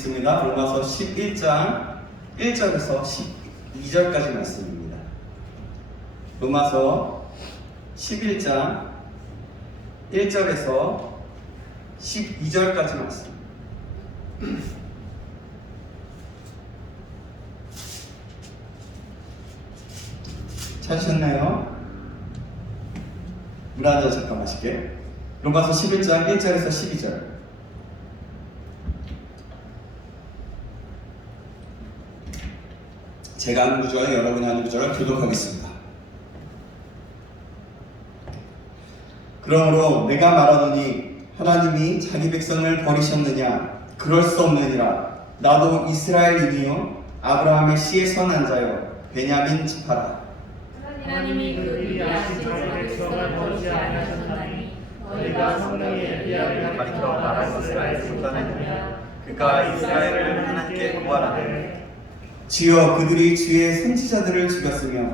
읽겠습니다. 로마서 11장 1절에서 12절까지 말씀입니다. 로마서 11장 1절에서 12절까지 말씀. 찾으셨나요? 물 한 잔 잠깐 마실게. 로마서 11장 1절에서 12절. 제가 하는 구절을 여러분이 하는 구절을 교독하겠습니다. 그러므로 내가 말하노니 하나님이 자기 백성을 버리셨느냐? 그럴 수 없느니라. 나도 이스라엘인이요 아브라함의 씨에 선한 자요 베냐민 지파라. 하나님이 그들이 아신 자기 백성을 버리지 아니하셨나니 너희가 성령이 엘리야를 가리켜 말한 것을 알지 못하느냐. 그가 이스라엘을 하나님께 구하라네. 주여, 그들이 주의 선지자들을 죽였으며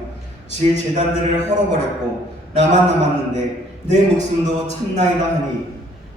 주의 제단들을 헐어버렸고 나만 남았는데 내 목숨도 참나이다 하니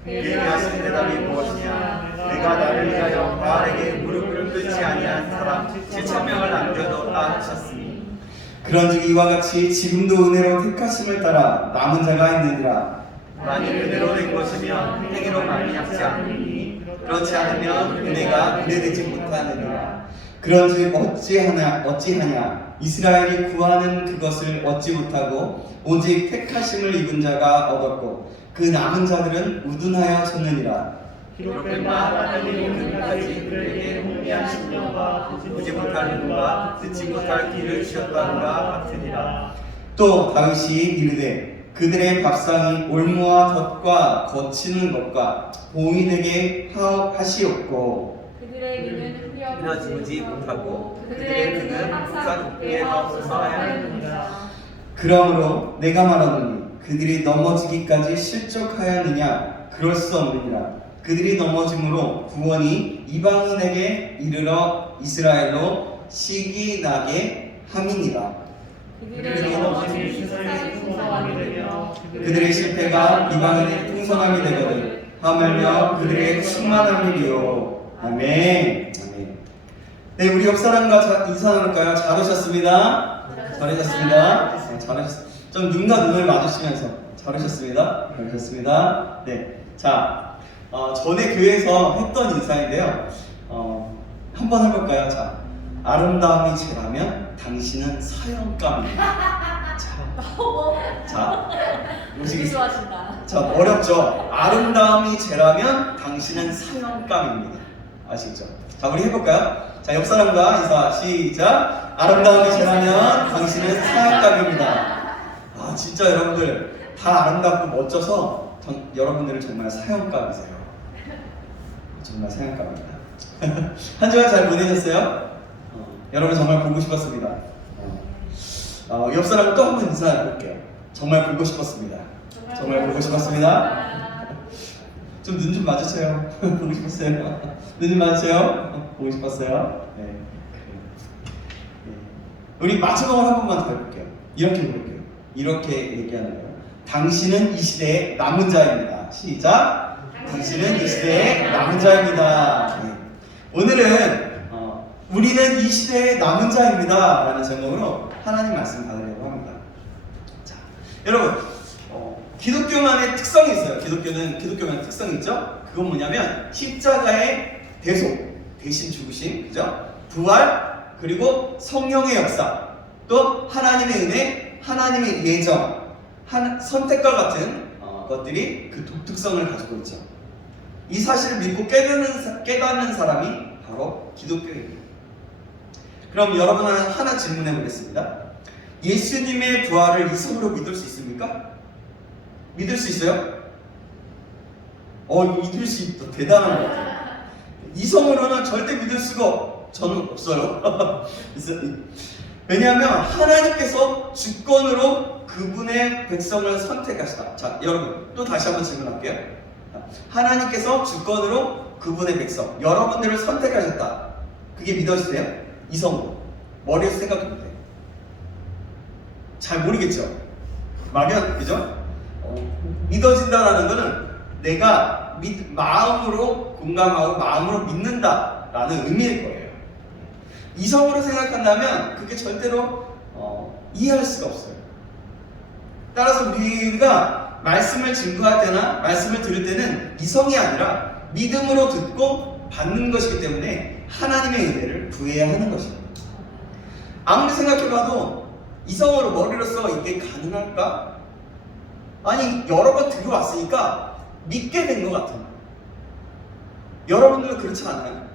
그에게 하신 대답이 무엇이냐. 내가 나를 위하여 바알에게 무릎을 꿇지 아니한 사람 7,000명을 남겨뒀다 하셨으니 그런즉 이와 같이 지금도 은혜로 택하심을 따라 남은 자가 있느니라. 만일 은혜로 된 것이면 행위로 말미암지 않으니 그렇지 않으면 은혜가 은혜되지 못하느니라. 그런즉 어찌하냐 이스라엘이 구하는 그것을 얻지 못하고 오직 택하심을 입은 자가 얻었고 그 남은 자들은 우둔하여 졌느니라. 기록된 바 하나님이 오늘까지 그들에게 홍리한 심령과 보지 못할 눈과 듣지 못할 귀를 주셨다는가 같으니라. 또 다윗이 이르되 그들의 밥상이 올무와 덫과 거치는 것과 봉이 되게 하시옵고 그들의 눈은 흐려지지 못하고 그들의 등은 항상 높게 솟아야 하느니라. 그러므로 내가 말하노니 그들이 넘어지기까지 실족하였느냐? 그럴 수 없느니라. 그들이 넘어짐으로 구원이 이방인에게 이르러 이스라엘로 시기 나게 함이니라. 그들의 넘어짐이 세상의 풍성함이 되며 그들의 실패가 이방인의 풍성함이 되거든 하물며 그들의 충만함이리요. 아멘. 아멘. 네, 우리 옆 사람과 인사 나눌까요? 잘 오셨습니다. 잘하셨습니다. 잘하셨습니다. 좀 눈과 눈을 맞으시면서 잘하셨습니다. 잘하셨습니다. 네, 자. 전에 교회에서 했던 인사인데요. 한번 해볼까요? 자, 아름다움이 죄라면 당신은 사형감입니다. 자, 좋아하신다. 자, 어렵죠? 아름다움이 죄라면 당신은 사형감입니다. 아시겠죠? 자, 우리 해볼까요? 자, 옆 사람과 인사 시작. 아름다움이 죄라면 당신은 사형감입니다. 아, 진짜 여러분들 다 아름답고 멋져서 여러분들은 정말 사형감이세요. 정말 사형감입니다. 한 주간 잘 보내셨어요? 여러분 정말 보고 싶었습니다. 옆 사람 또 한 번 인사해 볼게요. 정말 보고 싶었습니다. 정말 보고 싶었습니다. 좀 눈 좀 마주쳐요. 보고 싶었어요. 눈 좀 마주쳐요. 보고 싶었어요. 네. 네. 우리 마지막으로 한 번만 더 해볼게요. 이렇게 해볼게요. 이렇게 얘기하는 거예요. 당신은 이 시대의 남은 자입니다. 시작. 당신은 이 시대의 남은 자입니다. 네. 오늘은 우리는 이 시대의 남은 자입니다 라는 제목으로 하나님 말씀 받으려고 합니다. 자, 여러분 기독교만의 특성이 있어요. 기독교만의 특성이 있죠. 그건 뭐냐면 십자가의 대신 죽으심, 그죠? 부활, 그리고 성령의 역사, 또 하나님의 은혜, 하나님의 예정, 선택과 같은 것들이 그 독특성을 가지고 있죠. 이 사실을 믿고 깨닫는 사람이 바로 기독교입니다. 그럼 여러분 하나 질문해 보겠습니다. 예수님의 부활을 이성으로 믿을 수 있습니까? 믿을 수 있어요? 믿을 수 있다. 대단한 것 같아요. 이성으로는 절대 믿을 수가 저는 없어요. 왜냐하면 하나님께서 주권으로 그분의 백성을 선택하시다. 자, 여러분 또 다시 한번 질문할게요. 하나님께서 주권으로 그분의 백성, 여러분들을 선택하셨다. 그게 믿어지세요? 이성으로 머리에서 생각해 보세요. 잘 모르겠죠? 막연, 그죠? 믿어진다라는 거는 내가 마음으로 공감하고 마음으로 믿는다라는 의미일 거예요. 이성으로 생각한다면 그게 절대로 이해할 수가 없어요. 따라서 우리가 말씀을 증거할 때나 말씀을 들을 때는 이성이 아니라 믿음으로 듣고 받는 것이기 때문에 하나님의 은혜를 구해야 하는 것입니다. 아무리 생각해봐도 이성으로 머리로서 이게 가능할까? 아니, 여러 번 들어왔으니까 믿게 된 것 같아요. 여러분들은 그렇지 않아요?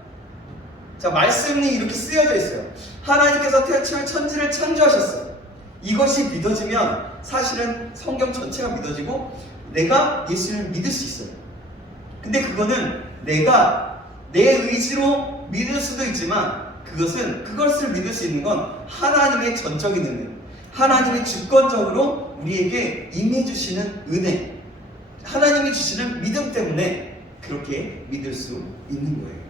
자, 말씀이 이렇게 쓰여져 있어요. 하나님께서 천지를 창조하셨어요. 이것이 믿어지면 사실은 성경 전체가 믿어지고 내가 예수를 믿을 수 있어요. 근데 그거는 내가 내 의지로 믿을 수도 있지만 그것을 믿을 수 있는 건 하나님의 전적인 은혜, 하나님이 주권적으로 우리에게 임해 주시는 은혜, 하나님이 주시는 믿음 때문에 그렇게 믿을 수 있는 거예요.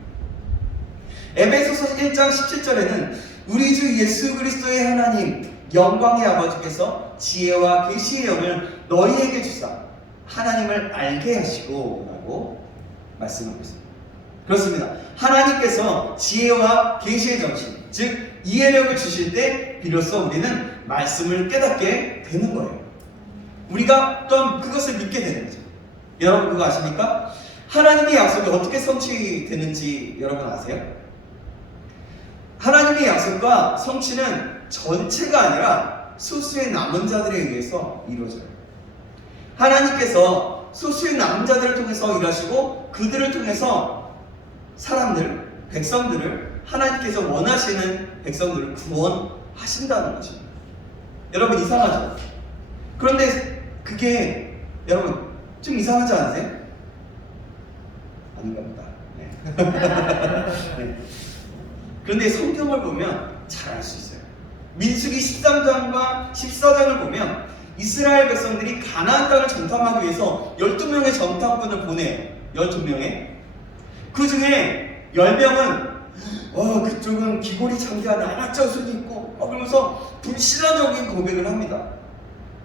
에베소서 1장 17절에는 우리 주 예수 그리스도의 하나님 영광의 아버지께서 지혜와 계시의 영을 너희에게 주사 하나님을 알게 하시고 라고 말씀하고 있습니다. 그렇습니다. 하나님께서 지혜와 계시의 정신, 즉 이해력을 주실 때 비로소 우리는 말씀을 깨닫게 되는 거예요. 우리가 또 그것을 믿게 되는 거죠. 여러분 그거 아십니까? 하나님의 약속이 어떻게 성취되는지 여러분 아세요? 하나님의 약속과 성취는 전체가 아니라 소수의 남은 자들에 의해서 이루어져요. 하나님께서 소수의 남은 자들을 통해서 일하시고 그들을 통해서 사람들, 백성들을 하나님께서 원하시는 백성들을 구원하신다는 것입니다. 여러분 이상하죠? 그런데 그게 여러분 좀 이상하지 않으세요? 아닌가 보다. 네. 네. 그런데 성경을 보면 잘 알 수 있어요. 민수기 13장과 14장을 보면 이스라엘 백성들이 가나안 땅을 정탐하기 위해서 12명의 정탐꾼을 보내요. 12명의. 그 중에 10명은 그쪽은 기골이 장대한 안악자손이 있고 그러면서 불신앙적인 고백을 합니다.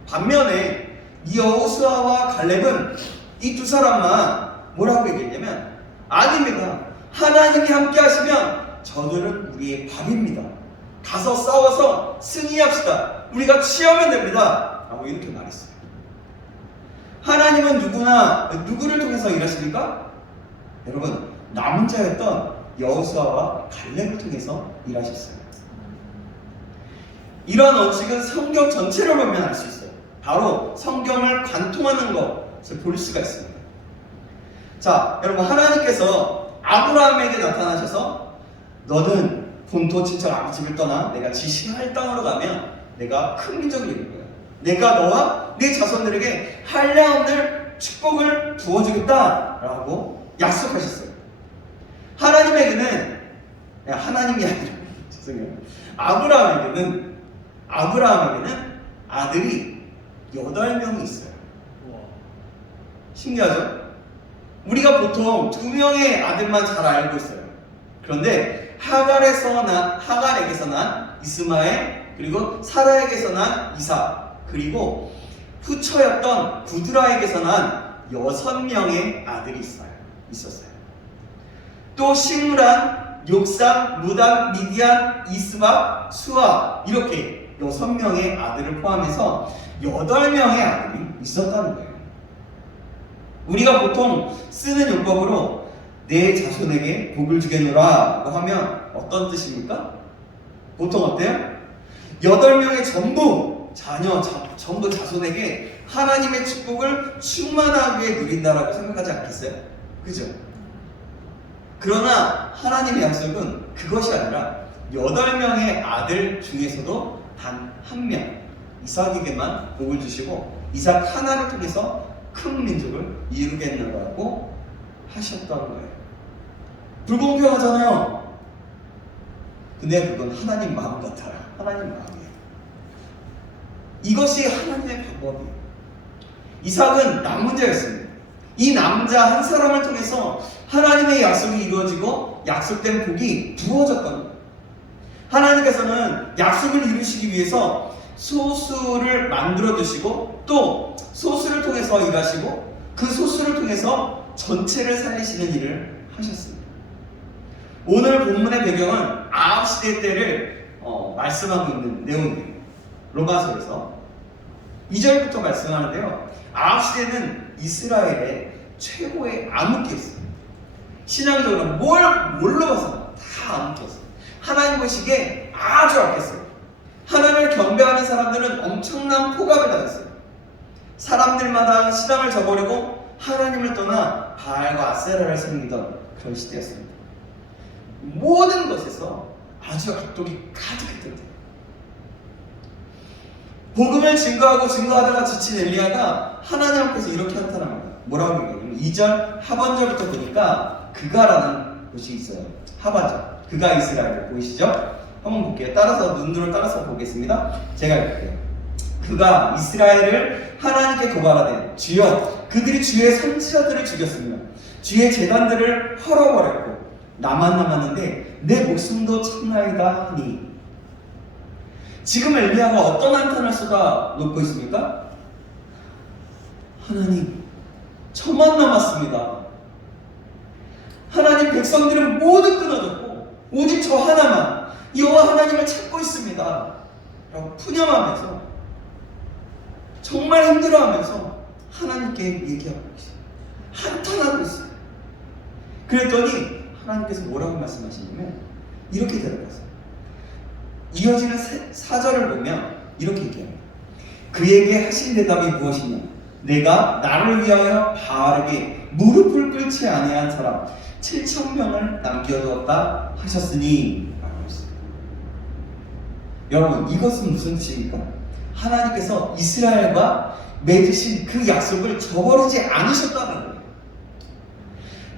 반면에 여호수아와 갈렙은 이 두 사람만 뭐라고 얘기했냐면 아닙니다. 하나님이 함께 하시면 저들은 우리의 밥입니다. 가서 싸워서 승리합시다. 우리가 취하면 됩니다. 라고 이렇게 말했어요. 하나님은 누구를 통해서 일하십니까? 여러분 남은 자였던 여호수아와 갈렙을 통해서 일하셨어요. 이런 원칙은 성경 전체를 보면 알 수 있어요. 바로 성경을 관통하는 것을 볼 수가 있습니다. 자, 여러분 하나님께서 아브라함에게 나타나셔서 너는 본토 친척 아버지를 떠나 내가 지시할 땅으로 가면 내가 큰 민족을 이룰 거야. 내가 너와 네 자손들에게 한량없는 축복을 부어주겠다라고 약속하셨어요. 하나님에게는 하나님이 아니라 죄송해요. 아브라함에게는 아들이 8명이 있어요. 신기하죠? 우리가 보통 2명의 아들만 잘 알고 있어요. 그런데 하갈에게서 난 이스마엘, 그리고 사라에게서 난 이삭, 그리고 후처였던 구드라에게서 난 6명의 아들이 있었어요. 또 식무란, 욕상, 무당, 미디안, 이스박, 수아 이렇게 6명의 아들을 포함해서 8명의 아들이 있었다는 거예요. 우리가 보통 쓰는 용법으로 내 자손에게 복을 주겠노라 라고 하면 어떤 뜻입니까? 보통 어때요? 8명의 전부 전부 자손에게 하나님의 축복을 충만하게 누린다라고 생각하지 않겠어요? 그죠? 그러나 하나님의 약속은 그것이 아니라 8명의 아들 중에서도 단 1명 이삭에게만 복을 주시고 이삭 하나를 통해서 큰 민족을 이루겠노라고 하셨다는 거예요. 불공평하잖아요. 근데 그건 하나님 마음 같아요. 하나님 마음이에요. 이것이 하나님의 방법이에요. 이삭은 남은 자였습니다. 이 남자 한 사람을 통해서 하나님의 약속이 이루어지고 약속된 복이 부어졌던 거예요. 하나님께서는 약속을 이루시기 위해서 소수를 만들어 두시고 또 소수를 통해서 일하시고 그 소수를 통해서 전체를 살리시는 일을 하셨습니다. 오늘 본문의 배경은 아합 시대 때를 말씀하고 있는 내용이에요. 로마서에서 2절부터 말씀하는데요. 아합 시대는 이스라엘의 최고의 암흑기였어요. 신앙적으로 뭘로 봐서 다 암흑기였어요. 하나님 보시기에 아주 악했어요. 하나님을 경배하는 사람들은 엄청난 포갑을 당했어요. 사람들마다 신앙을 저버리고 하나님을 떠나 바알과 아세라를 섬기던 그런 시대였습니다. 모든 것에서 아주 악독이 가득했던 때, 복음을 증거하다가 지친 엘리야가 하나님 앞에서 이렇게 한탄합니다. 뭐라고 얘기해요? 2절 하반절부터 보니까 그가라는 곳이 있어요. 하반절. 그가 이스라엘 보이시죠? 한번 볼게요. 눈으로 따라서 보겠습니다. 제가 읽을게요. 그가 이스라엘을 하나님께 고발하되 주여 그들이 주의 선지자들을 죽였으며 주의 제단들을 헐어버렸고 나만 남았는데 내 목숨도 참나이다 하니. 지금 엘리야가 어떤 한탄을 쏟아 놓고 있습니까? 하나님, 저만 남았습니다. 하나님, 백성들은 모두 끊어졌고 오직 저 하나만 여호와 하나님을 찾고 있습니다 라고 푸념하면서 정말 힘들어하면서 하나님께 얘기하고 있어요. 한탄하고 있어요. 그랬더니 하나님께서 뭐라고 말씀하시냐면 이렇게 대답하세요. 이어지는 4절을 보면 이렇게 얘기합니다. 그에게 하신 대답이 무엇이냐? 내가 나를 위하여 바알에게 무릎을 꿇지 아니한 사람 7,000명을 남겨두었다 하셨으니 라고 했습니다. 여러분, 이것은 무슨 뜻입니까? 하나님께서 이스라엘과 맺으신 그 약속을 저버리지 않으셨다는 거예요.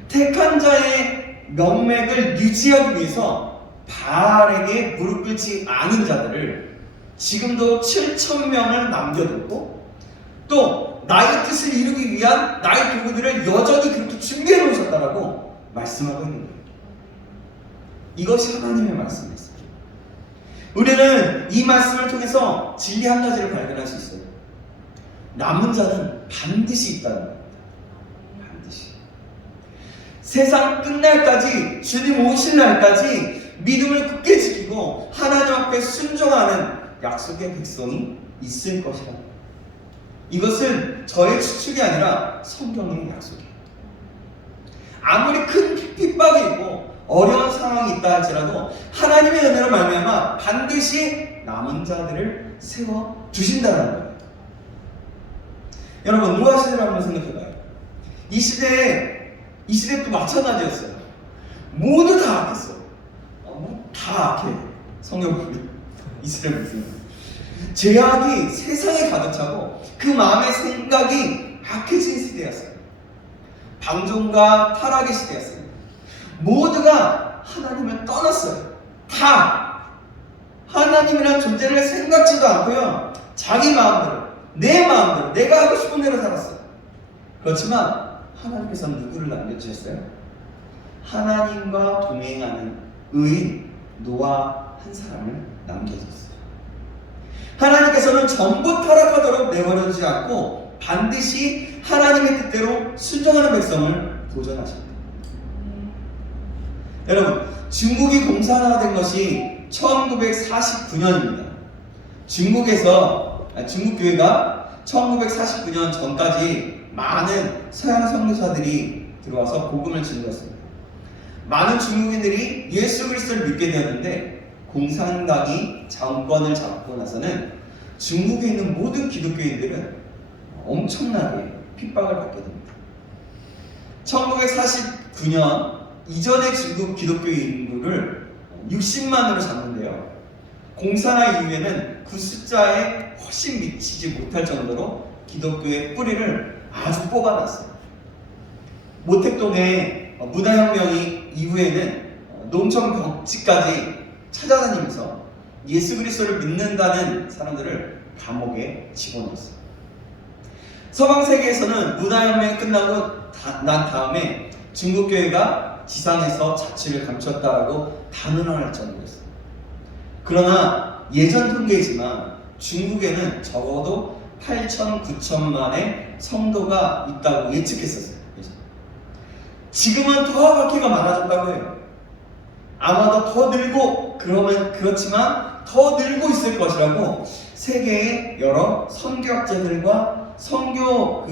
택한 자의 명맥을 유지하기 위해서 바알에게 무릎 꿇지 않은 자들을 지금도 7,000명을 남겨두고 또 나의 뜻을 이루기 위한 나의 도구들을 여전히 그렇게 준비해 놓으셨다라고 말씀하고 있는 거예요. 이것이 하나님의 말씀이었어요. 우리는 이 말씀을 통해서 진리 한 가지를 발견할 수 있어요. 남은 자는 반드시 있다는 겁니다. 반드시. 세상 끝날까지, 주님 오실 날까지 믿음을 굳게 지키고 하나님 앞에 순종하는 약속의 백성이 있을 것이라. 이것은 저의 추측이 아니라 성경의 약속이에요. 아무리 큰 핍박이 있고 어려운 상황이 있다 할지라도 하나님의 은혜로 말미암아 반드시 남은 자들을 세워 두신다는 거예요. 여러분, 노아 시대를 한번 생각해봐요. 이 시대도 마찬가지였어요. 모두 다 악했어요. 다 악해. 성경 보면 이스라엘 백성. 죄악이 세상에 가득 차고 그 마음의 생각이 악해진 시대였어요. 방종과 타락의 시대였어요. 모두가 하나님을 떠났어요. 다 하나님이란 존재를 생각지도 않고요, 자기 마음대로, 내 마음대로, 내가 하고 싶은 대로 살았어요. 그렇지만 하나님께서는 누구를 남겨주셨어요? 하나님과 동행하는 의인 노아 한 사람을 남겨줬어요. 하나님께서는 전부 타락하도록 내버려두지 않고 반드시 하나님의 뜻대로 순종하는 백성을 보존하십니다. 여러분, 중국이 공산화된 것이 1949년입니다. 중국 교회가 1949년 전까지 많은 서양 선교사들이 들어와서 복음을 증거했습니다. 많은 중국인들이 예수 그리스도를 믿게 되었는데 공산당이 정권을 잡고 나서는 중국에 있는 모든 기독교인들은 엄청나게 핍박을 받게 됩니다. 1949년 이전의 중국 기독교인 인구를 60만으로 잡는데요, 공산화 이후에는 그 숫자에 훨씬 미치지 못할 정도로 기독교의 뿌리를 아주 뽑아놨어요. 모택동의 문화혁명이 이후에는 농촌 벽지까지 찾아다니면서 예수 그리스도를 믿는다는 사람들을 감옥에 집어넣었어요. 서방 세계에서는 문화혁명이 끝나고 난 다음에 중국 교회가 지상에서 자취를 감췄다라고 단언할 정도였어요. 그러나 예전 통계이지만 중국에는 적어도 8천, 9천만의 성도가 있다고 예측했었어요. 지금은 더 박해가 많아졌다고 해요. 아마도 더 늘고 그렇지만 더 늘고 있을 것이라고 세계의 여러 선교학자들과 선교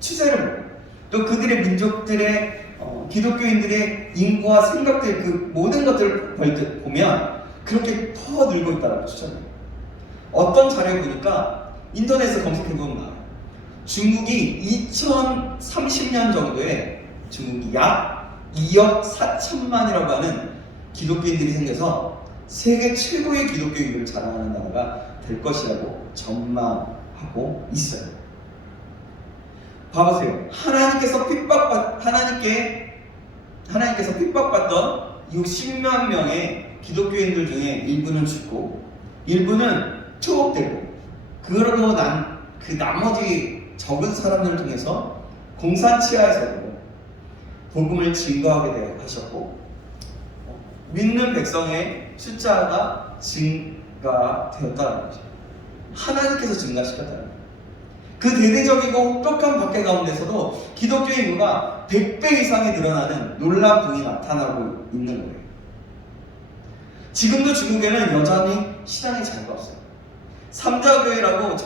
추세를 보고 또 그들의 민족들의 기독교인들의 인구와 생각들 그 모든 것들을 보면 그렇게 더 늘고 있다고 추천해요. 어떤 자료를 보니까 인터넷에 검색해보면 나와요. 중국이 2030년 정도에 중국이 약 2억 4천만이라고 하는 기독교인들이 생겨서 세계 최고의 기독교인들을 자랑하는 나라가 될 것이라고 전망하고 있어요. 봐보세요. 하나님께서 핍박받던 60만 명의 기독교인들 중에 일부는 죽고 일부는 투옥되고 그러고 난 그 나머지 적은 사람들을 통해서 공산치하에서도 복음을 증거하게 하셨고 믿는 백성의 숫자가 증가되었다는 거죠. 하나님께서 증가시켰다는 거예요. 그 대대적이고 혹독한 박해 가운데서도 기독교 인구가 100배 이상이 늘어나는 놀라운 분이 나타나고 있는 거예요. 지금도 중국에는 여전히 신앙의 자유가 없어요. 삼자교회라고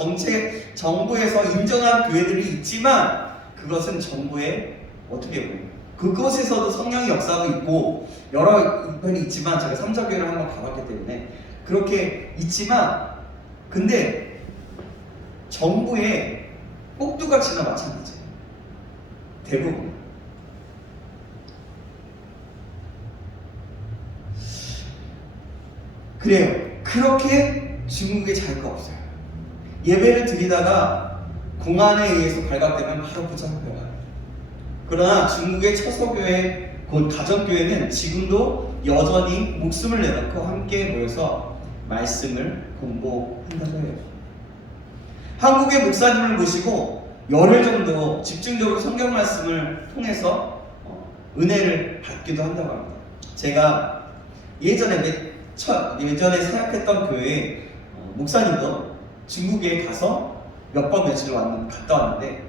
정부에서 인정한 교회들이 있지만 그것은 정부의 어떻게 보면 그곳에서도 성령의 역사도 있고 여러 편이 있지만 제가 삼자교회를 한번 가봤기 때문에 그렇게 있지만 근데 정부의 꼭두각시나 마찬가지예요. 대부분. 그래요. 그렇게 중국에 자유가 없어요. 예배를 드리다가 공안에 의해서 발각되면 바로 붙잡혀요. 그러나 중국의 처소교회, 곧 가정교회는 지금도 여전히 목숨을 내놓고 함께 모여서 말씀을 공부한다고 해요. 한국의 목사님을 모시고 열흘 정도 집중적으로 성경 말씀을 통해서 은혜를 받기도 한다고 합니다. 제가 예전에 사역했던 교회 목사님도 중국에 가서 몇 번 며칠 갔다 왔는데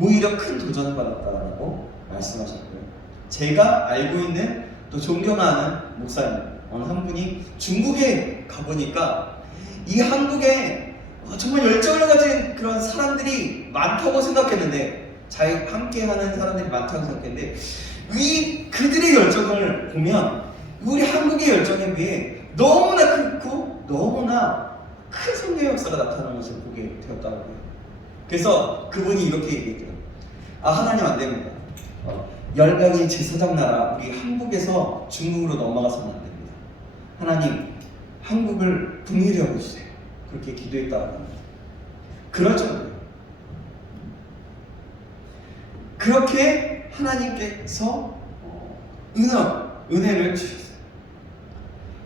오히려 큰 도전을 받았다고 말씀하셨고요. 제가 알고 있는 또 존경하는 목사님 어느 한 분이 중국에 가보니까 이 한국에 정말 열정을 가진 그런 사람들이 많다고 생각했는데 함께하는 사람들이 많다고 생각했는데 그들의 열정을 보면 우리 한국의 열정에 비해 너무나 크고 너무나 큰 성령의 역사가 나타나는 것을 보게 되었다고 해요. 그래서 그분이 이렇게 얘기했대요. 하나님 안 됩니다. 10명이 제사장 나라 우리 한국에서 중국으로 넘어가서는 안 됩니다. 하나님 한국을 분위로 여겨주세요. 그렇게 기도했다고 합니다. 그렇죠. 그렇게 하나님께서 은혜를 주셨어요.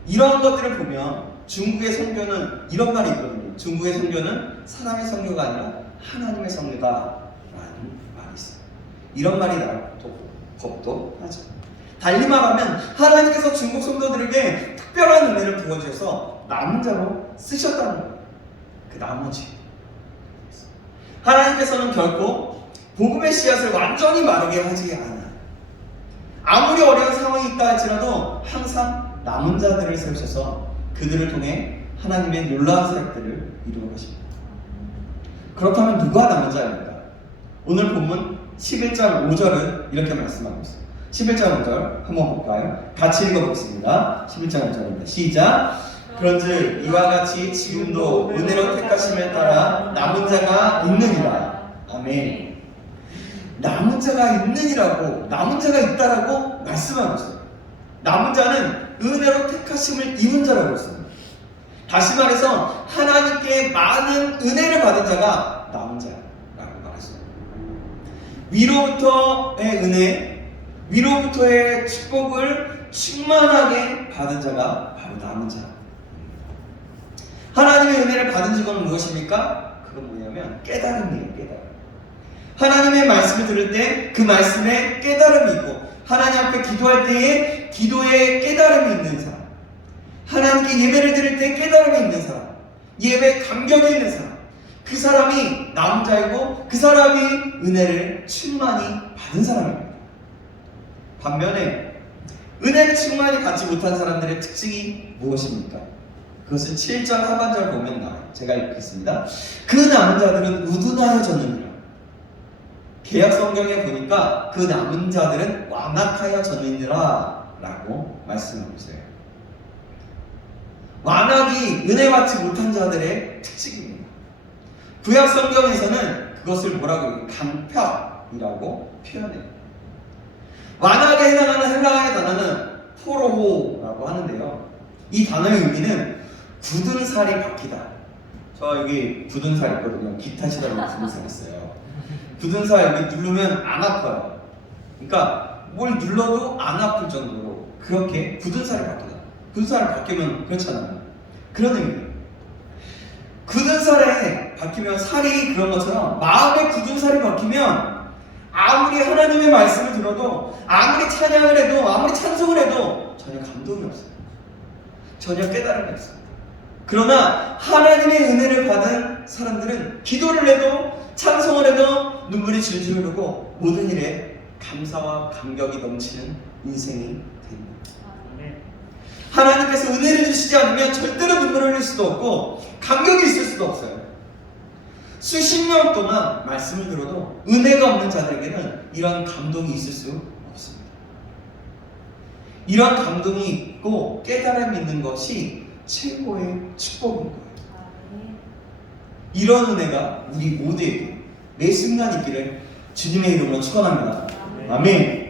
이런 것들을 보면 중국의 선교는 이런 말이 있거든요. 중국의 선교는 사람의 선교가 아니라 하나님의 선교다라는 말이 있어요. 이런 말이 나올 법도 하죠. 달리 말하면 하나님께서 중국 성도들에게 특별한 은혜를 부어주셔서 남은 자로 쓰셨다는 거예요. 그 나머지 하나님께서는 결코 복음의 씨앗을 완전히 마르게 하지 않아요. 아무리 어려운 상황이 있다 할지라도 항상 남은 자들을 세우셔서 그들을 통해 하나님의 놀라운 사역들을 이루어 가십니다. 그렇다면 누가 남은 자입니까? 오늘 본문 11장 5절은 이렇게 말씀하고 있어요. 11장 5절 한번 볼까요? 같이 읽어보겠습니다. 11장 5절입니다. 시작! 그런즉 이와 같이 지금도 은혜로 택하심에 따라 남은 자가 있느니라. 아멘. 남은 자가 있느니라고, 남은 자가 있다라고 말씀하고 있어요. 남은 자는 은혜로 택하심을 입은 자라고 했습니다. 다시 말해서 하나님께 많은 은혜를 받은 자가 남은 자라고 말했어요. 위로부터의 은혜, 위로부터의 축복을 충만하게 받은 자가 바로 남은 자. 하나님의 은혜를 받은 직업은 무엇입니까? 그건 뭐냐면 깨달음이에요. 깨달음. 하나님의 말씀을 들을 때 그 말씀에 깨달음이 있고 하나님 앞에 기도할 때에 기도에 깨달음이 있는 사람, 하나님께 예배를 드릴 때 깨달음이 있는 사람, 예배 감격이 있는 사람, 그 사람이 남은 자이고 그 사람이 은혜를 충만히 받은 사람입니다. 반면에 은혜를 충만히 받지 못한 사람들의 특징이 무엇입니까? 그것은 7절 하반절 보면 나와요. 제가 읽겠습니다. 그 남은 자들은 우둔하여졌느니라. 개역 성경에 보니까 그 남은 자들은 완악하여졌느니라 라고 말씀하고 있어요. 완악이 은혜 받지 못한 자들의 특징입니다. 구약 성경에서는 그것을 뭐라고 해요? 강팍이라고 표현해요. 완악에 해당하는 헬라어의 단어는 포로호라고 하는데요. 이 단어의 의미는 굳은 살이 박히다. 저 여기 굳은 살 있거든요. 기타 치다 보면 굳은 살 있어요. 굳은 살 여기 누르면 안 아파요. 그러니까 뭘 눌러도 안 아플 정도로 그렇게 굳은 살이 박히다. 굳은 살이 박히면 그렇잖아요. 그런 의미예요. 굳은 살에 박히면 살이 그런 것처럼 마음에 굳은 살이 박히면 아무리 하나님의 말씀을 들어도 아무리 찬양을 해도 아무리 찬송을 해도 전혀 감동이 없어요. 전혀 깨달음이 없습니다. 그러나 하나님의 은혜를 받은 사람들은 기도를 해도 찬송을 해도 눈물이 줄줄 흐르고 모든 일에 감사와 감격이 넘치는 인생이 됩니다. 하나님께서 은혜를 주시지 않으면 절대로 눈물을 흘릴 수도 없고 감격이 있을 수도 없어요. 수십 년 동안 말씀을 들어도 은혜가 없는 자들에게는 이런 감동이 있을 수 없습니다. 이런 감동이 있고 깨달음이 있는 것이 최고의 축복인 거예요. 이런 은혜가 우리 모두에게 매 순간 있기를 주님의 이름으로 축원합니다. 아멘.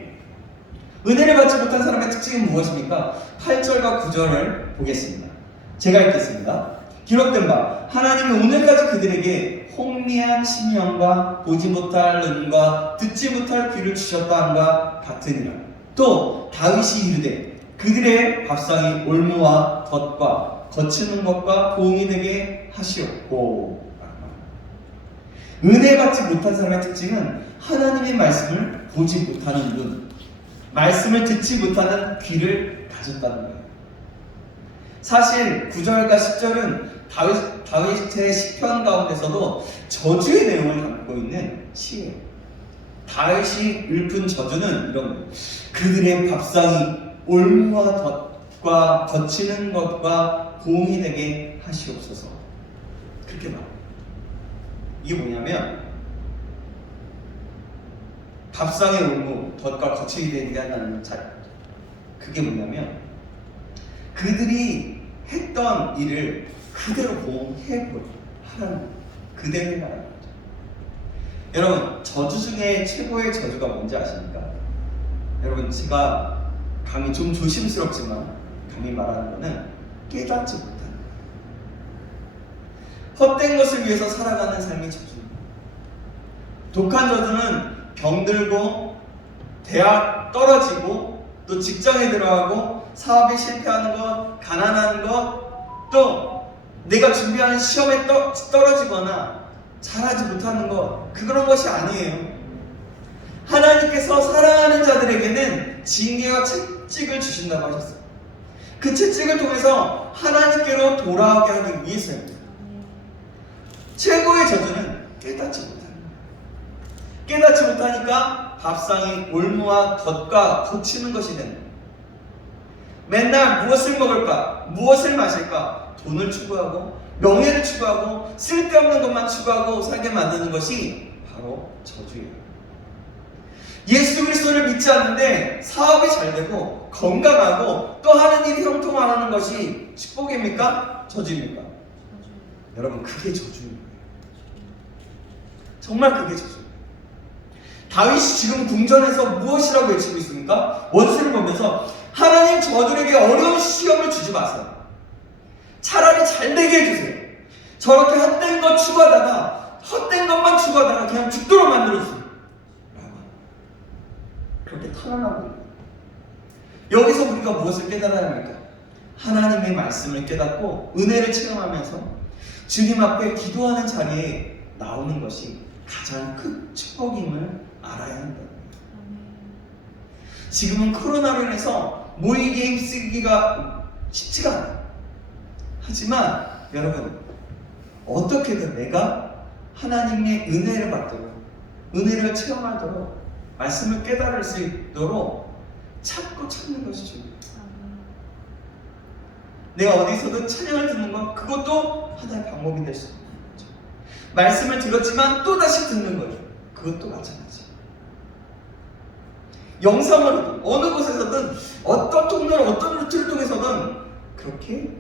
은혜를 받지 못한 사람의 특징은 무엇입니까? 8절과 9절을 보겠습니다. 제가 읽겠습니다. 기록된 바 하나님이 오늘까지 그들에게 홍미한 심령과 보지 못할 눈과 듣지 못할 귀를 주셨다 함과 같으니라. 또 다윗이 이르되 그들의 밥상이 올무와 덫과 거치는 것과 보응이 되게 하시옵고. 은혜 받지 못한 사람의 특징은 하나님의 말씀을 보지 못하는 눈, 말씀을 듣지 못하는 귀를 가졌다는 거예요. 사실 9절과 10절은 다윗의 시편 가운데서도 저주의 내용을 담고 있는 시예요. 다윗이 읊은 저주는 이런 거예요. 그들의 밥상이 올무와 덫과 거치는 것과 보응이 되게 하시옵소서. 그렇게 말해요. 이게 뭐냐면 밥상의 올무, 덫과 거치게 되게 한다는 그게 뭐냐면 그들이 했던 일을 그대로 보응하라는 그대로 해라는 거죠. 여러분, 저주 중에 최고의 저주가 뭔지 아십니까? 여러분, 제가 감히 좀 조심스럽지만 감히 말하는 거는 깨닫지 못하는 거예요. 헛된 것을 위해서 살아가는 삶이 저주입니다. 독한 저주는 병들고 대학 떨어지고 또 직장에 들어가고 사업에 실패하는 것, 가난한 것, 또 내가 준비하는 시험에 떨어지거나 잘하지 못하는 것, 그런 것이 아니에요. 하나님께서 사랑하는 자들에게는 징계와 채찍을 주신다고 하셨어요. 그 채찍을 통해서 하나님께로 돌아오게 하기 위해서입니다. 최고의 저주는 깨닫지 못합니다. 깨닫지 못하니까 밥상이 올무와 덫과 거치는 것이 되는 거예요. 맨날 무엇을 먹을까? 무엇을 마실까? 돈을 추구하고 명예를 추구하고 쓸데없는 것만 추구하고 살게 만드는 것이 바로 저주예요. 예수 그리스도를 믿지 않는데 사업이 잘 되고 건강하고 또 하는 일이 형통하는 것이 축복입니까? 저주입니까? 여러분, 그게 저주입니다. 정말 그게 저주입니다. 다윗이 지금 궁전에서 무엇이라고 외치고 있습니까? 원수를 보면서 하나님 저들에게 어려운 시험을 주지 마세요. 차라리 잘 되게 해주세요. 저렇게 헛된 것 추구하다가 헛된 것만 추구하다가 그냥 죽도록 만들어주세요. 그렇게 탄원하고 있는 거예요. 여기서 우리가 무엇을 깨달아야 합니까? 하나님의 말씀을 깨닫고 은혜를 체험하면서 주님 앞에 기도하는 자리에 나오는 것이 가장 큰 축복임을 알아야 한다. 지금은 코로나로 인해서 모이기에 힘쓰기가 쉽지가 않아요. 하지만 여러분, 어떻게든 내가 하나님의 은혜를 받도록, 은혜를 체험하도록, 말씀을 깨달을 수 있도록 찾는 것이 중요해요. 내가 어디서든 찬양을 듣는 것, 그것도 하나의 방법이 될 수 있는 거죠. 말씀을 들었지만 또다시 듣는 거예요. 그것도 마찬가지. 영상으로도 어느 곳에서든 어떤 통로를 어떤 루트를 통해서든 그렇게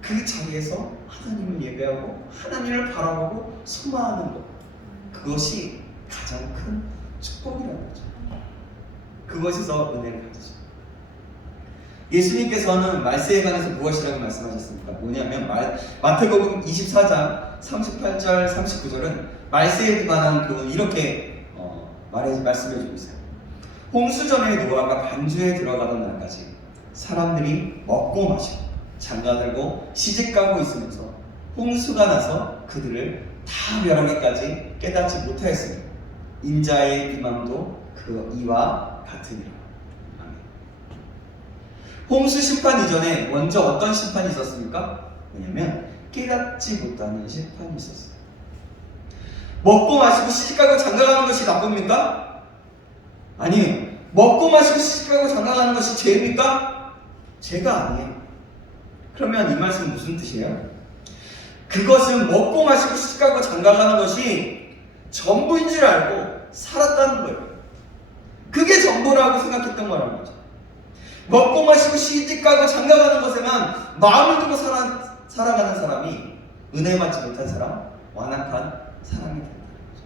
그 자리에서 하나님을 예배하고 하나님을 바라보고 소망하는 것, 그것이 가장 큰 축복이라는 거죠. 그것에서 은혜를 받으죠. 예수님께서는 말세에 관해서 무엇이라고 말씀하셨습니까? 뭐냐면 마태복음 24장 38절 39절은 말세에 관한 교훈 이렇게 말씀해주고 있어요. 홍수전에 노아가 방주에 들어가던 날까지 사람들이 먹고 마시고 장가들고 시집가고 있으면서 홍수가 나서 그들을 다 멸하기까지 깨닫지 못하였으니 인자의 임함도 그 이와 같으니라. 아멘. 홍수 심판 이전에 먼저 어떤 심판이 있었습니까? 왜냐면 깨닫지 못하는 심판이 있었어요. 먹고 마시고 시집가고 장가가는 것이 나쁩니까? 아니에요. 먹고 마시고 시집가고 장가가는 것이 죄입니까? 죄가 아니에요. 그러면 이 말씀은 무슨 뜻이에요? 그것은 먹고 마시고 시집가고 장가가는 것이 전부인 줄 알고 살았다는 거예요. 그게 전부라고 생각했던 거라는 거죠. 먹고 마시고 시집가고 장가가는 것에만 마음을 두고 살아가는 사람이 은혜 받지 못한 사람, 완악한 사람이 된다는 거죠.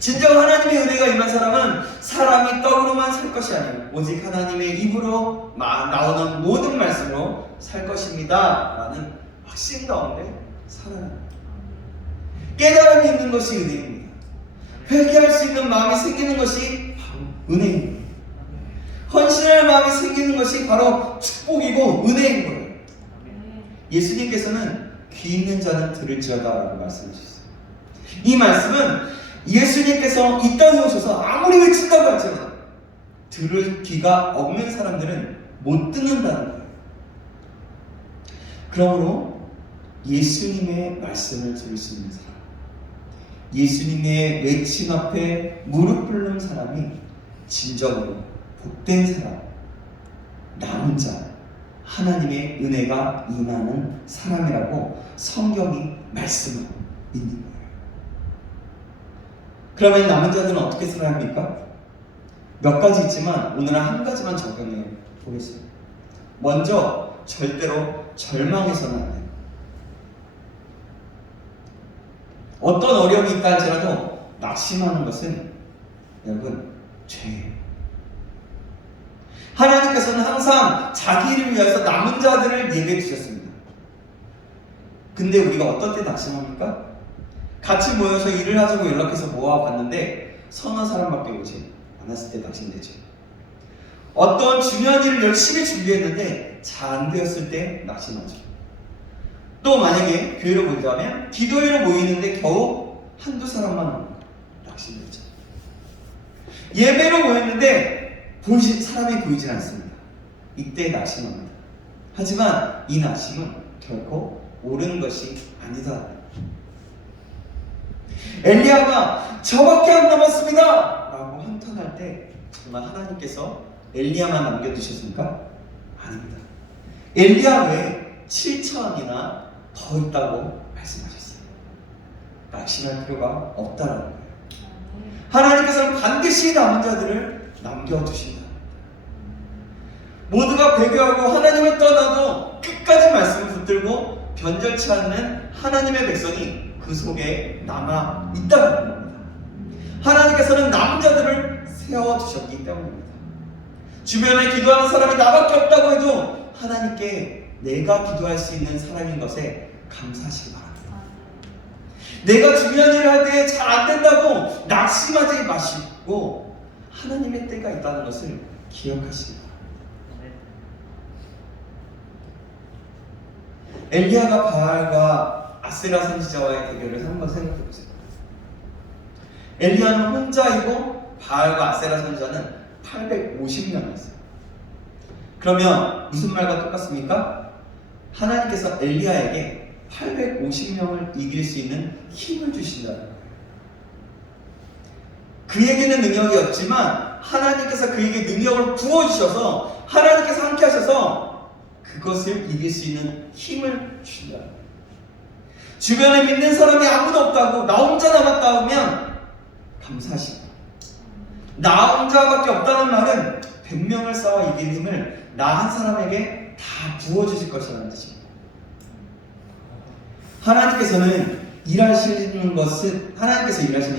진정 하나님의 은혜가 임한 사람은 사람이 떡으로만 살 것이 아니고 오직 하나님의 입으로 나오는 모든 말씀으로 살 것입니다 라는 확신 가운데 살아갑니다. 깨달음이 있는 것이 은혜입니다. 회개할 수 있는 마음이 생기는 것이 바로 은혜입니다. 헌신할 마음이 생기는 것이 바로 축복이고 은혜인 거예요. 예수님께서는 귀 있는 자는 들을지어다 라고 말씀하셨어요. 이 말씀은 예수님께서 이 땅에 오셔서 아무리 외친다고 하지만 들을 귀가 없는 사람들은 못 듣는다는 거예요. 그러므로 예수님의 말씀을 들을 수 있는 사람, 예수님의 외침 앞에 무릎 꿇는 사람이 진정으로 복된 사람, 남은 자, 하나님의 은혜가 임하는 사람이라고 성경이 말씀하고 있는 거예요. 그러면 남은 자들은 어떻게 살아야 합니까? 몇 가지 있지만 오늘은 한 가지만 적용해 보겠습니다. 먼저 절대로 절망해서는 안 돼요. 어떤 어려움이 있다 할지라도 낙심하는 것은 여러분 죄예요. 하나님께서는 항상 자기 일을 위해서 남은 자들을 예배해 주셨습니다. 근데 우리가 어떤 때 낙심합니까? 같이 모여서 일을 하자고 연락해서 모아봤는데 서너 사람밖에 오지 않았을 때 낙심되죠. 어떤 중요한 일을 열심히 준비했는데 잘 안 되었을 때 낙심하죠. 또 만약에 교회로 모이자면 기도회로 모이는데 겨우 한두 사람만 오면 낙심되죠. 예배로 모였는데 사람이 보이질 않습니다. 이때 낙심합니다. 하지만 이 낙심은 결코 옳은 것이 아니다. 엘리야가 저밖에 안 남았습니다 라고 한탄할 때 정말 하나님께서 엘리야만 남겨두셨습니까? 아닙니다. 엘리야 외에 7천이나 더 있다고 말씀하셨어요. 낙심할 필요가 없다라는 거예요. 하나님께서는 반드시 남은 자들을 남겨두신다. 모두가 배교하고 하나님을 떠나도 끝까지 말씀을 붙들고 변절치 않는 하나님의 백성이 그 속에 남아 있다는 겁니다. 하나님께서는 남은 자들을 세워주셨기 때문입니다. 주변에 기도하는 사람이 나밖에 없다고 해도 하나님께 내가 기도할 수 있는 사람인 것에 감사하시기 바랍니다. 내가 중요한 일을 할 때 잘 안 된다고 낙심하지 마시고 하나님의 때가 있다는 것을 기억하시기 바랍니다. 엘리야가 바알과 아세라 선지자와의 대결을 한번 생각해 보세요. 엘리야는 혼자이고 바알과 아세라 선지자는 850명이었어요. 그러면 무슨 말과 똑같습니까? 하나님께서 엘리야에게 850명을 이길 수 있는 힘을 주신다는 거예요. 그에게는 능력이 없지만 하나님께서 그에게 능력을 부어주셔서 하나님께서 함께 하셔서 그것을 이길 수 있는 힘을 주신다. 주변에 믿는 사람이 아무도 없다고 나 혼자 남았다 하면 감사하시고, 나 혼자밖에 없다는 말은 100명을 싸워 이길 힘을 나 한 사람에게 다 부어주실 것이라는 뜻입니다. 하나님께서 일하시는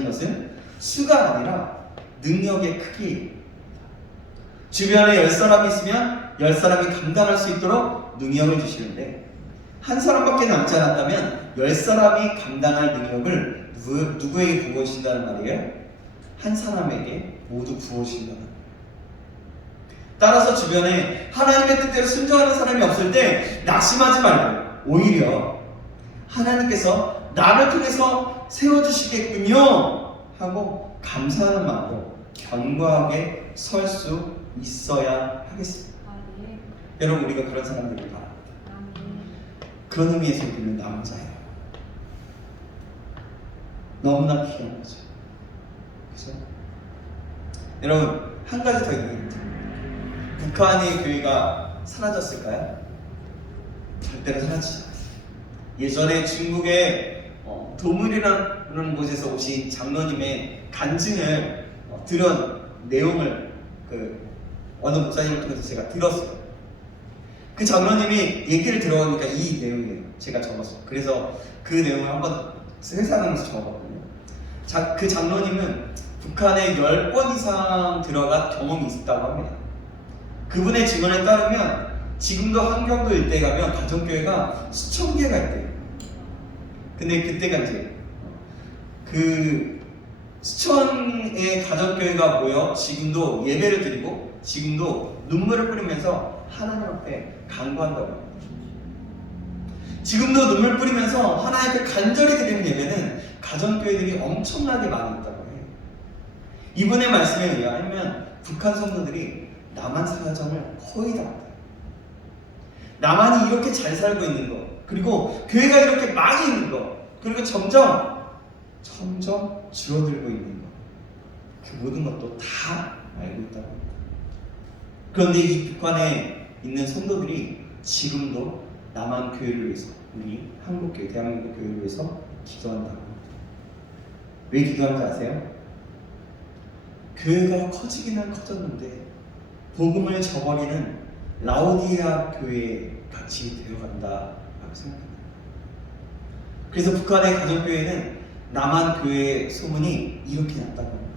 것은 수가 아니라 능력의 크기입니다. 주변에 10사람이 있으면 10사람이 감당할 수 있도록 능력을 주시는데, 한 사람밖에 남지 않았다면 10사람이 감당할 능력을 누구에게 부어주신다는 말이에요? 한 사람에게 모두 부어주신다는 말이에요. 따라서 주변에 하나님의 뜻대로 순종하는 사람이 없을 때 낙심하지 말고 오히려 하나님께서 나를 통해서 세워주시겠군요 하고 감사하는 마음으로 견고하게 설 수 있어야 하겠습니다. 아멘. 여러분, 우리가 그런 사람들을 바랍니다. 아멘. 그런 의미에서 우리는 남은 자예요. 너무나 귀한 거죠. 그죠? 여러분, 한 가지 더 있는 게, 북한의 교회가 사라졌을까요? 절대로 사라지지 않았어요. 예전에 중국의 도물이라는 곳에서 오신 장로님의 간증을 들은 내용을 어느 목사님을 통해서 제가 들었어요. 그 장로님이 얘기를 들어보니까 이 내용이에요. 제가 적었어요. 그래서 그 내용을 한번 회상하면서 적었거든요. 그 장로님은 북한에 10번 이상 들어간 경험이 있었다고 합니다. 그분의 증언에 따르면 지금도 한경도 일대에 가면 가정교회가 수천 개가 있대요. 근데 그때가 이제 그 수천의 가정교회가 모여 지금도 예배를 드리고 지금도 눈물을 뿌리면서 하나님 앞에 간구한다고 합니다. 지금도 눈물 뿌리면서 하나님 앞에 간절히 드리는 예배는 가정교회들이 엄청나게 많이 있다고 해요. 이분의 말씀에 의하면 북한 성도들이 남한 사정을 거의 다 안다. 남한이 이렇게 잘 살고 있는 것, 그리고 교회가 이렇게 많이 있는 것, 그리고 점점 줄어들고 있는 것, 그 모든 것도 다 알고 있다고 합니다. 그런데 이 북한에 있는 성도들이 지금도 남한 교회를 위해서, 우리 한국교회, 대한민국 교회를 위해서 기도한다고 합니다. 왜 기도하는지 아세요? 교회가 커지기는 커졌는데 복음을 저버리는 라오디아 교회 같이 되어간다라고 생각합니다. 그래서 북한의 가정교회는 남한 교회의 소문이 이렇게 났다고 합니다.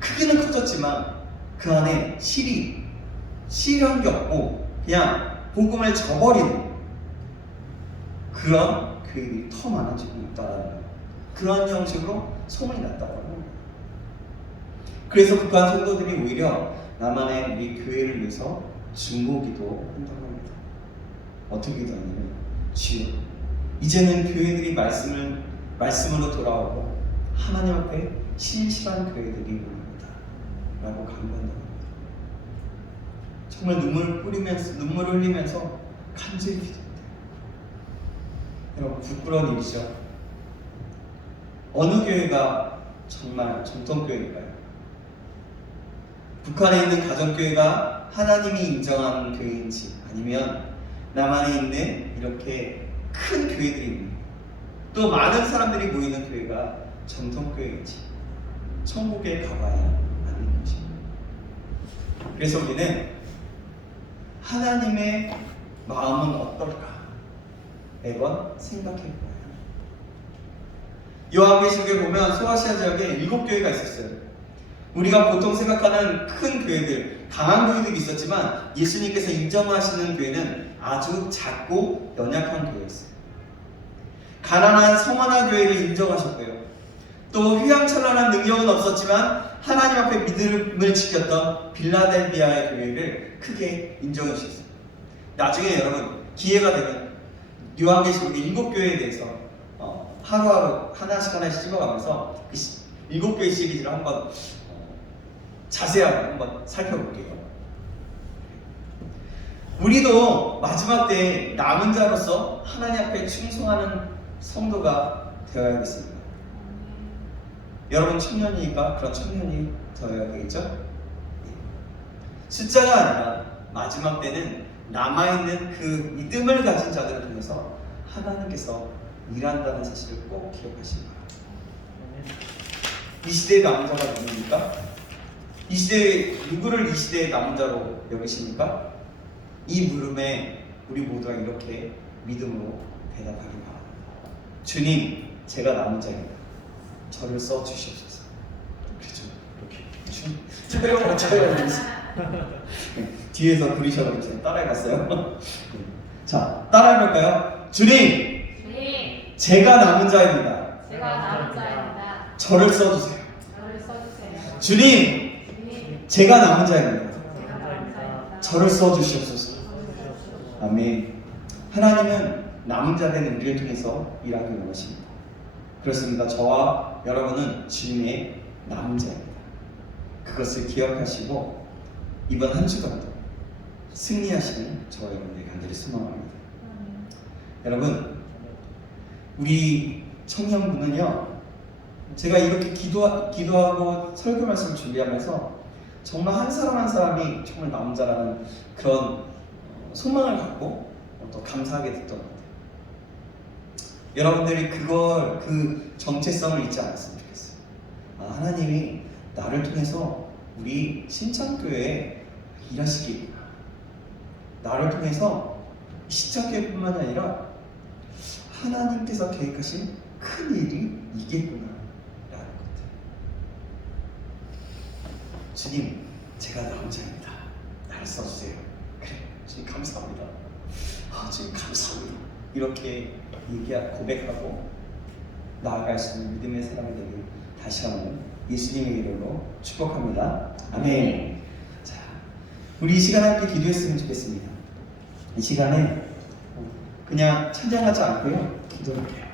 크기는 커졌지만 그 안에 실한 게 없고 그냥 복음을 저버리는 그런 교회들이 더 많아지고 있다는 그런 형식으로 소문이 났다고 합니다. 그래서 북한 성도들이 오히려 남한의 우리 교회를 위해서 중보기도 한다고 합니다. 어떻게 기도하냐면, 주여, 이제는 교회들이 말씀으로 돌아오고 하나님 앞에 신실한 교회들이 오릅니다 라고 간구한다고 합니다. 정말 눈물을 흘리면서 간절히 기도합니다. 여러분, 부끄러운 일이죠. 어느 교회가 정말 정통교회일까요? 북한에 있는 가정교회가 하나님이 인정하는 교회인지, 아니면 남한에 있는 이렇게 큰 교회들이 있는, 또 많은 사람들이 모이는 교회가 정통교회인지 천국에 가봐야 아는 것입니다. 그래서 우리는 하나님의 마음은 어떨까 매번 생각해 보아야 합니다. 요한계시록에 보면 소아시아 지역에 7교회가 있었어요. 우리가 보통 생각하는 큰 교회들, 강한 교회들이 있었지만 예수님께서 인정하시는 교회는 아주 작고 연약한 교회였어요. 가난한 성원한 교회를 인정하셨고요. 또 휘황찬란한 능력은 없었지만 하나님 앞에 믿음을 지켰던 빌라델비아의 교회를 크게 인정해 주셨어요. 나중에 여러분 기회가 되면 요한계시록의 7교회에 대해서 하루하루 하나씩 찍어가면서 그 7교회 시리즈를 한번 자세하게 한번 살펴볼게요. 우리도 마지막 때 남은 자로서 하나님 앞에 충성하는 성도가 되어야겠습니다. 여러분 청년이니까 그런 청년이 되어야 되겠죠? 숫자가 아니라 마지막 때는 남아있는 그 믿음을 가진 자들을 통해서 하나님께서 일한다는 사실을 꼭 기억하시기 바랍니다. 이 시대의 남은 자가 누굽니까? 이 시대에 누구를 이 시대의 남은 자로 여기십니까? 이 물음에 우리 모두가 이렇게 믿음으로 대답하기 바랍니다. 주님, 제가 남은 자입니다. 저를 써 주시옵소서. 그렇죠. 이렇게 주님, 제가 맞아요. 뒤에서 부르셔가지고 따라해봤어요. 자, 따라해볼까요? 주님, 주님, 제가 남은 자입니다. 제가 남은 자입니다. 저를 써주세요. 저를 써주세요. 주님, 주님, 제가 남은 자입니다. 제가 남은 자입니다. 저를 써주시옵소서. 저를 써주시옵소서. 아멘. 하나님은 남은 자 된 우리를 통해서 일하기 원하십니다. 그렇습니다. 저와 여러분은 주님의 남은 자입니다. 그것을 기억하시고 이번 한 주간도 승리하시는 저와 여러분들의 간절히 소망합니다. 여러분, 우리 청년부는요, 제가 이렇게 기도하고 설교 말씀을 준비하면서 정말 한 사람 한 사람이 정말 남은 자라는 그런 소망을 갖고 또 감사하게 됐던 것 같아요. 여러분들이 그 정체성을 잊지 않았으면 좋겠어요. 하나님이 나를 통해서 우리 신창교회에 일하시겠구나. 나를 통해서 신창교회뿐만 아니라 하나님께서 계획하신 큰 일이 있겠구나 라는 것. 주님, 제가 남은 자입니다. 나를 써주세요. 그래, 주님 감사합니다. 주님 감사합니다. 이렇게 고백하고 나아갈 수 있는 믿음의 사람이 되길 다시 한번 예수님의 이름으로 축복합니다. 아멘. 자, 우리 이 시간에 함께 기도했으면 좋겠습니다. 이 시간에 그냥 찬양하지 않고요, 기도할게요.